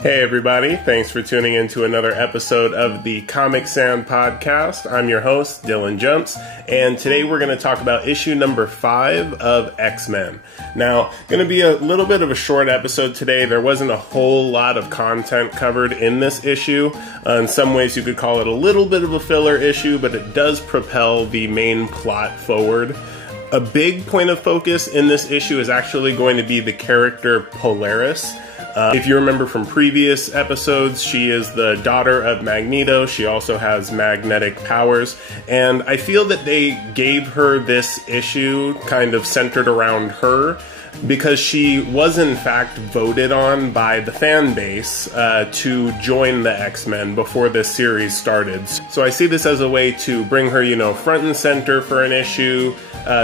Hey everybody, thanks for tuning in to another episode of the Comic Sound Podcast. I'm your host, Dylan Jumps, and today we're going to talk about issue number 5 of X-Men. Now, going to be a little bit of a short episode today. There wasn't a whole lot of content covered in this issue. In some ways you could call it a little bit of a filler issue, but it does propel the main plot forward. A big point of focus in this issue is actually going to be the character Polaris. If you remember from previous episodes, she is the daughter of Magneto. She also has magnetic powers, and I feel that they gave her this issue kind of centered around her because she was in fact voted on by the fan base to join the X-Men before this series started. So I see this as a way to bring her, front and center for an issue,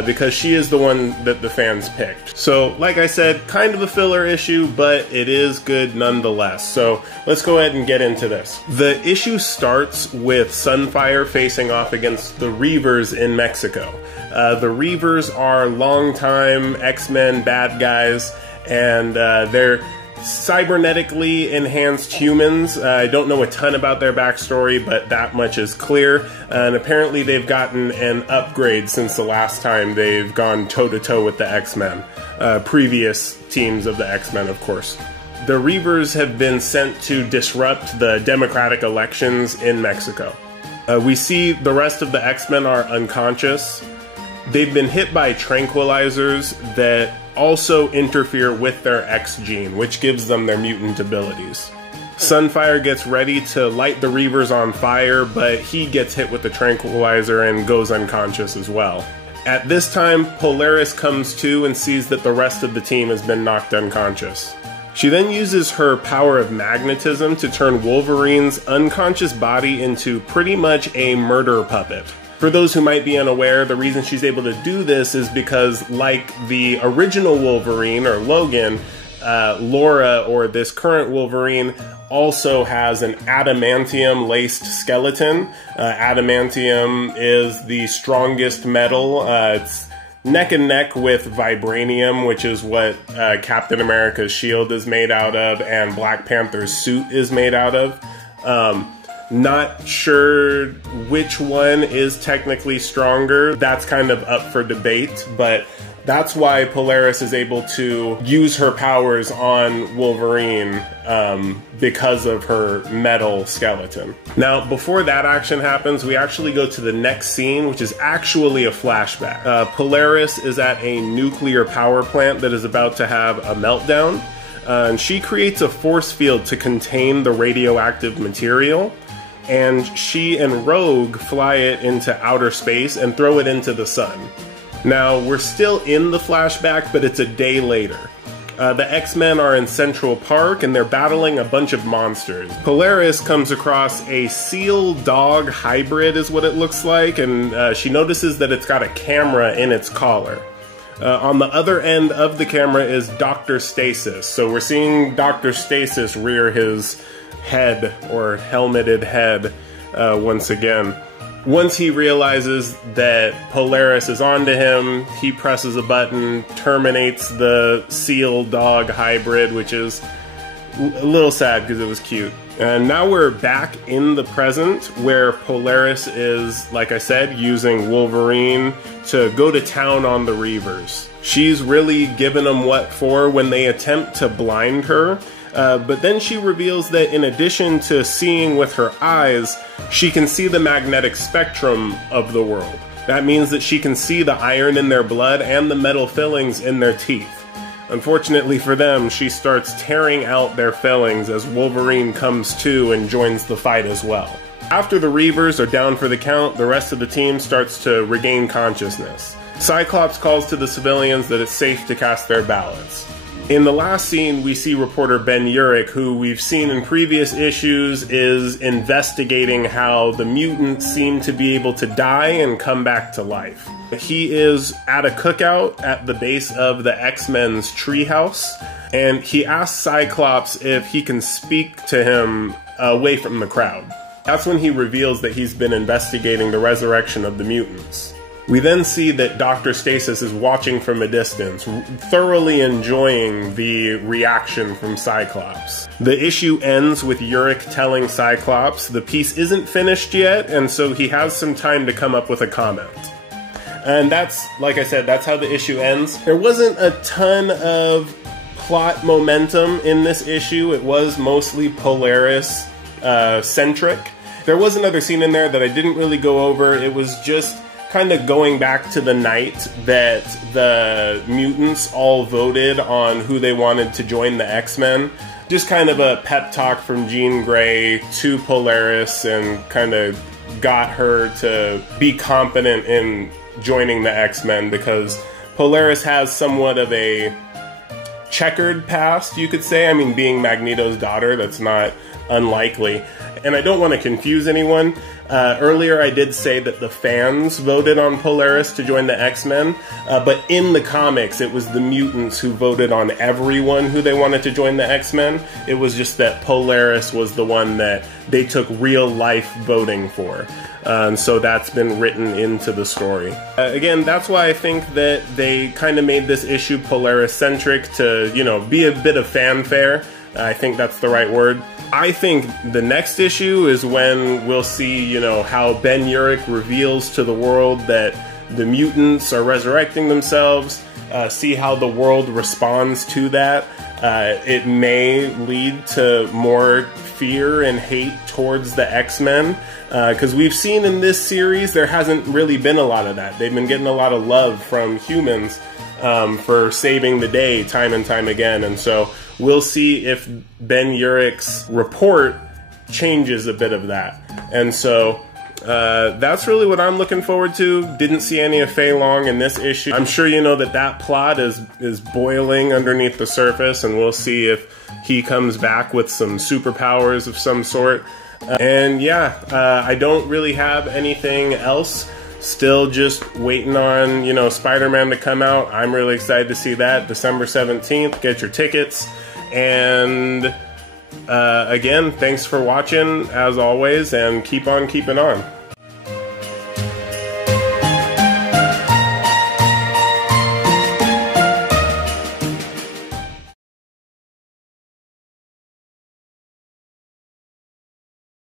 because she is the one that the fans picked. So, like I said, kind of a filler issue, but it is good nonetheless. So, let's go ahead and get into this. The issue starts with Sunfire facing off against the Reavers in Mexico. The Reavers are longtime X-Men bad guys, and they're cybernetically enhanced humans. I don't know a ton about their backstory, but that much is clear. And apparently they've gotten an upgrade since the last time they've gone toe-to-toe with the X-Men. Previous teams of the X-Men, of course. The Reavers have been sent to disrupt the democratic elections in Mexico. We see the rest of the X-Men are unconscious. They've been hit by tranquilizers that also interfere with their X gene, which gives them their mutant abilities. Sunfire gets ready to light the Reavers on fire, but he gets hit with the tranquilizer and goes unconscious as well. At this time, Polaris comes to and sees that the rest of the team has been knocked unconscious. She then uses her power of magnetism to turn Wolverine's unconscious body into pretty much a murder puppet. For those who might be unaware, the reason she's able to do this is because, like the original Wolverine, or Logan, Laura, or this current Wolverine, also has an adamantium-laced skeleton. Adamantium is the strongest metal. It's neck and neck with vibranium, which is what Captain America's shield is made out of, and Black Panther's suit is made out of. Not sure which one is technically stronger. That's kind of up for debate, but that's why Polaris is able to use her powers on Wolverine because of her metal skeleton. Now, before that action happens, we actually go to the next scene, which is actually a flashback. Polaris is at a nuclear power plant that is about to have a meltdown, and she creates a force field to contain the radioactive material. And she and Rogue fly it into outer space and throw it into the sun. Now, we're still in the flashback, but it's a day later. The X-Men are in Central Park, and they're battling a bunch of monsters. Polaris comes across a seal-dog hybrid, is what it looks like, and she notices that it's got a camera in its collar. On the other end of the camera is Dr. Stasis. So we're seeing Dr. Stasis rear his head, or helmeted head, once again. Once he realizes that Polaris is onto him, he presses a button, terminates the seal dog hybrid, which is a little sad because it was cute. And now we're back in the present, where Polaris is, like I said, using Wolverine to go to town on the Reavers. She's really given them what for when they attempt to blind her. But then she reveals that in addition to seeing with her eyes, she can see the magnetic spectrum of the world. That means that she can see the iron in their blood and the metal fillings in their teeth. Unfortunately for them, she starts tearing out their fillings as Wolverine comes to and joins the fight as well. After the Reavers are down for the count, the rest of the team starts to regain consciousness. Cyclops calls to the civilians that it's safe to cast their ballots. In the last scene, we see reporter Ben Urich, who we've seen in previous issues is investigating how the mutants seem to be able to die and come back to life. He is at a cookout at the base of the X-Men's treehouse, and he asks Cyclops if he can speak to him away from the crowd. That's when he reveals that he's been investigating the resurrection of the mutants. We then see that Dr. Stasis is watching from a distance, thoroughly enjoying the reaction from Cyclops. The issue ends with Urich telling Cyclops the piece isn't finished yet, and so he has some time to come up with a comment. And that's, like I said, that's how the issue ends. There wasn't a ton of plot momentum in this issue. It was mostly Polaris centric. There was another scene in there that I didn't really go over. It was just kind of going back to the night that the mutants all voted on who they wanted to join the X-Men. Just kind of a pep talk from Jean Grey to Polaris, and kind of got her to be competent in joining the X-Men, because Polaris has somewhat of a checkered past, you could say. I mean, being Magneto's daughter, that's not unlikely. And I don't want to confuse anyone. Earlier I did say that the fans voted on Polaris to join the X-Men, but in the comics it was the mutants who voted on everyone who they wanted to join the X-Men. It was just that Polaris was the one that they took real life voting for. And so that's been written into the story. Again, that's why I think that they kind of made this issue Polaris-centric to, you know, be a bit of fanfare. I think that's the right word. I think the next issue is when we'll see, you know, how Ben Urich reveals to the world that the mutants are resurrecting themselves, see how the world responds to that. It may lead to more fear and hate towards the X-Men, because we've seen in this series there hasn't really been a lot of that. They've been getting a lot of love from humans for saving the day time and time again, and so we'll see if Ben Urich's report changes a bit of that. And so that's really what I'm looking forward to. Didn't see any of Fei Long in this issue. I'm sure you know that that plot is boiling underneath the surface, and we'll see if he comes back with some superpowers of some sort. And yeah, I don't really have anything else. Still just waiting on, you know, Spider-Man to come out. I'm really excited to see that. December 17th. Get your tickets. And again, thanks for watching, as always, and keep on keeping on.